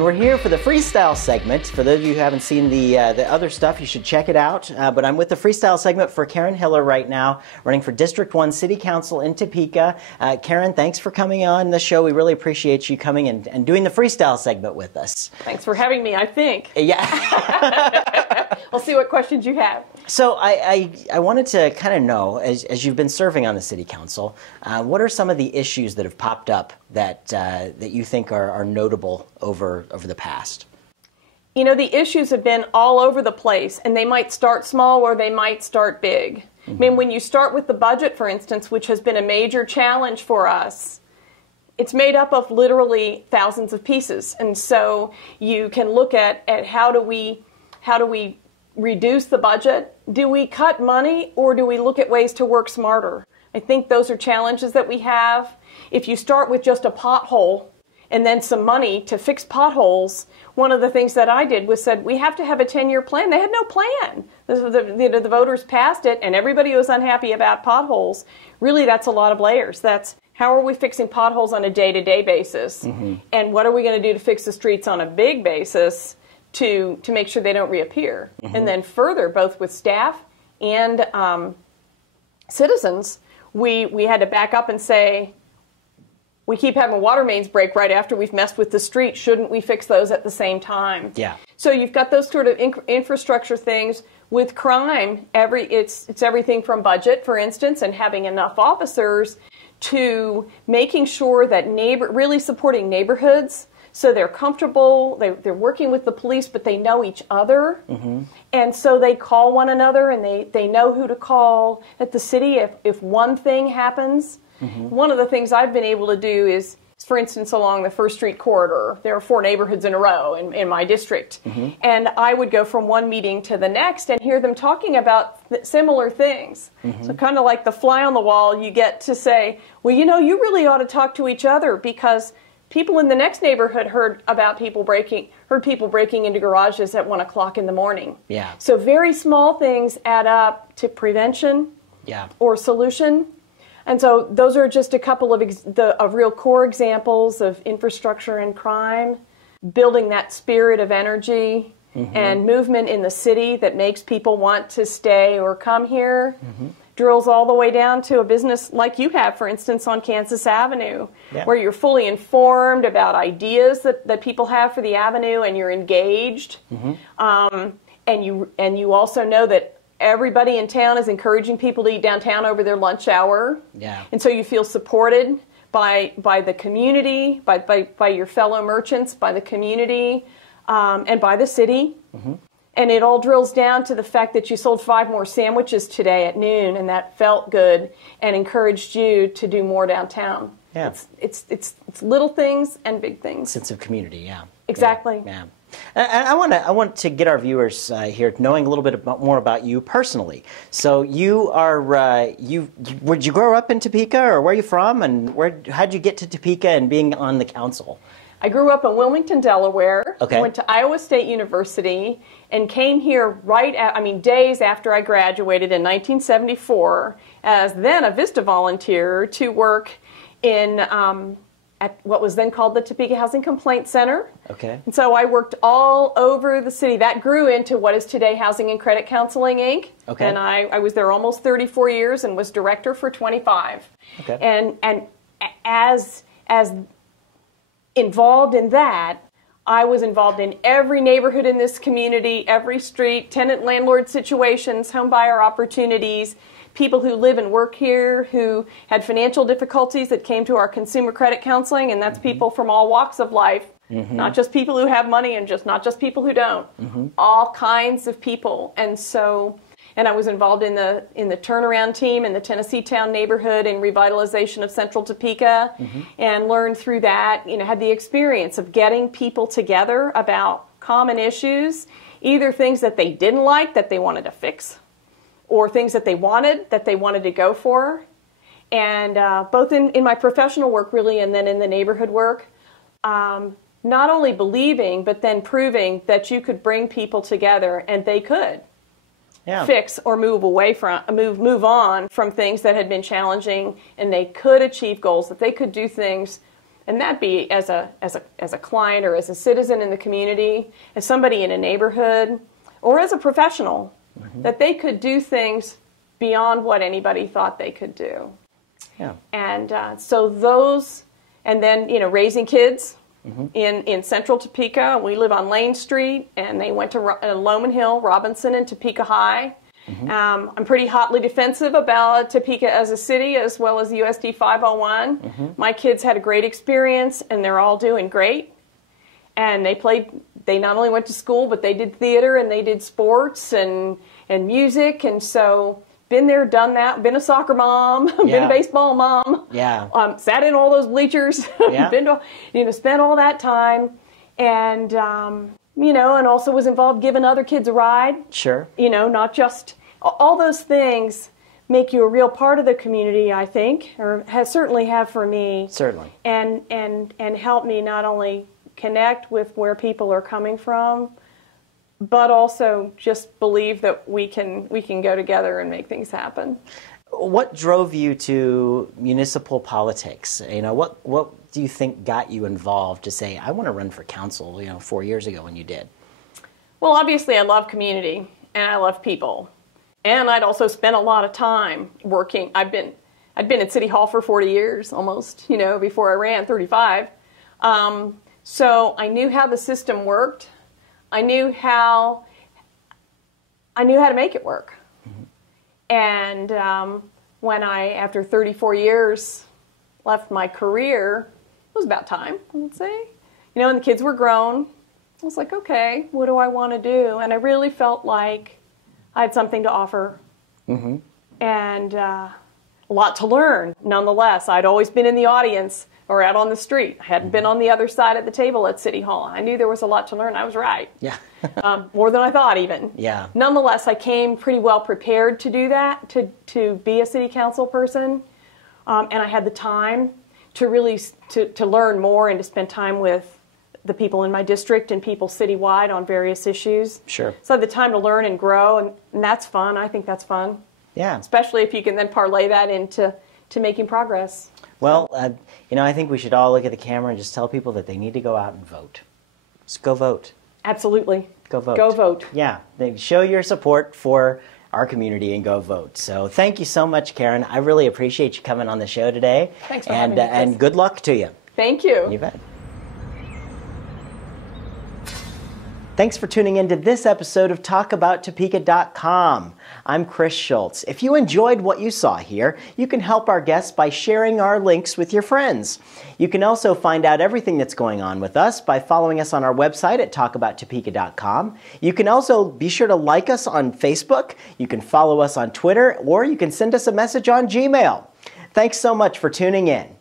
And we're here for the freestyle segment. For those of you who haven't seen the other stuff, you should check it out. But I'm with the freestyle segment for Karen Hiller right now, running for District 1 City Council in Topeka. Karen, thanks for coming on the show. We really appreciate you coming and doing the freestyle segment with us. Thanks for having me, I think. Yeah. We'll see what questions you have. So I wanted to kind of know, as you've been serving on the City Council, what are some of the issues that have popped up that you think are notable over the past? You know, the issues have been all over the place, and they might start small or they might start big. Mm-hmm. I mean, when you start with the budget, for instance, which has been a major challenge for us, it's made up of literally thousands of pieces. And so you can look at how do we reduce the budget? Do we cut money, or do we look at ways to work smarter? I think those are challenges that we have. If you start with just a pothole and then some money to fix potholes, one of the things that I did was said, we have to have a 10-year plan. They had no plan. The voters passed it, and everybody was unhappy about potholes. Really, that's a lot of layers. That's how are we fixing potholes on a day-to-day basis? Mm-hmm. And what are we going to do to fix the streets on a big basis to make sure they don't reappear? Mm-hmm. And then further, both with staff and citizens, we had to back up and say, we keep having water mains break right after we've messed with the street. Shouldn't we fix those at the same time? Yeah. So you've got those sort of infrastructure things. With crime, it's everything from budget, for instance, and having enough officers to making sure that really supporting neighborhoods so they're comfortable, they're working with the police, but they know each other. Mm-hmm. And so they call one another, and they know who to call at the city if one thing happens. Mm-hmm. One of the things I've been able to do is, for instance, along the First Street corridor, there are 4 neighborhoods in a row in my district. Mm-hmm. And I would go from one meeting to the next and hear them talking about similar things. Mm-hmm. So kind of like the fly on the wall, you get to say, well, you know, you really ought to talk to each other, because people in the next neighborhood heard people breaking into garages at 1 o'clock in the morning. Yeah. So very small things add up to prevention. Yeah. Or solution. And so those are just a couple of real core examples of infrastructure and crime, building that spirit of energy. Mm-hmm. And movement in the city that makes people want to stay or come here. Mm-hmm. Drills all the way down to a business like you have, for instance, on Kansas Avenue, yeah, where you're fully informed about ideas that people have for the avenue, and you're engaged. Mm-hmm. And you also know that everybody in town is encouraging people to eat downtown over their lunch hour. Yeah. And so you feel supported by the community, by your fellow merchants, by the community, and by the city. Mm-hmm. And it all drills down to the fact that you sold 5 more sandwiches today at noon, and that felt good and encouraged you to do more downtown. Yeah. It's little things and big things. Sense of community, yeah. Exactly. Yeah. And I want to get our viewers here knowing a little bit more about you personally. So you are would you grow up in Topeka, or where are you from, and how'd you get to Topeka and being on the council? I grew up in Wilmington, Delaware. Okay. Went to Iowa State University and came here days after I graduated in 1974 as then a VISTA volunteer to work in at what was then called the Topeka Housing Complaint Center. Okay. And so I worked all over the city. That grew into what is today Housing and Credit Counseling, Inc. Okay. And I was there almost 34 years and was director for 25. Okay. And as involved in that, I was involved in every neighborhood in this community, every street, tenant-landlord situations, home buyer opportunities, people who live and work here who had financial difficulties that came to our consumer credit counseling, and that's mm-hmm. people from all walks of life, mm-hmm. not just people who have money and not just people who don't, mm-hmm. all kinds of people. And I was involved in the turnaround team in the Tennessee Town neighborhood and revitalization of Central Topeka, mm-hmm. and learned through that, had the experience of getting people together about common issues, either things that they didn't like that they wanted to fix, or things that they wanted to go for. And both in my professional work, really, and then in the neighborhood work, not only believing, but then proving that you could bring people together, and they could. Yeah. Fix or move on from things that had been challenging, and they could achieve goals, that they could do things and that be as a client or as a citizen in the community, as somebody in a neighborhood, or as a professional, that they could do things beyond what anybody thought they could do. Yeah. And so those, and then, you know, raising kids in central Topeka. We live on Lane Street, and they went to Loman Hill, Robinson, and Topeka High. I'm pretty hotly defensive about Topeka as a city, as well as the USD 501. My kids had a great experience, and they're all doing great. And they not only went to school, but they did theater, and they did sports and music, and so been there, done that, been a soccer mom, been a baseball mom, sat in all those bleachers, been to, you know, spent all that time, and you know, and also was involved giving other kids a ride. Sure. You know, not just, all those things make you a real part of the community, I think, or certainly have for me. Certainly. And help me not only connect with where people are coming from, but also just believe that we can go together and make things happen. What drove you to municipal politics? You know, what do you think got you involved to say, I want to run for council, you know, 4 years ago when you did? Well, obviously I love community and I love people. And I'd also spent a lot of time working. I'd been at City Hall for 40 years almost, you know, before I ran, 35. So I knew how the system worked. I knew how to make it work. And when I, after 34 years, left my career, it was about time, I would say. You know, and the kids were grown. I was like, okay, what do I want to do? And I really felt like I had something to offer. And a lot to learn, nonetheless. I'd always been in the audience or out on the street. I hadn't been on the other side of the table at City Hall. I knew there was a lot to learn. I was right. Yeah. More than I thought, even. Yeah. Nonetheless, I came pretty well prepared to do that, to be a city council person. And I had the time to really to learn more and to spend time with the people in my district and people citywide on various issues. Sure. So I had the time to learn and grow, and that's fun. I think that's fun. Yeah. Especially if you can then parlay that into making progress. Well, you know, I think we should all look at the camera and just tell people that they need to go out and vote. Just go vote. Absolutely. Go vote. Go vote. Yeah. Show your support for our community and go vote. So thank you so much, Karen. I really appreciate you coming on the show today. Thanks for having me, Chris. And good luck to you. Thank you. You bet. Thanks for tuning in to this episode of TalkAboutTopeka.com. I'm Chris Schultz. If you enjoyed what you saw here, you can help our guests by sharing our links with your friends. You can also find out everything that's going on with us by following us on our website at TalkAboutTopeka.com. You can also be sure to like us on Facebook, you can follow us on Twitter, or you can send us a message on Gmail. Thanks so much for tuning in.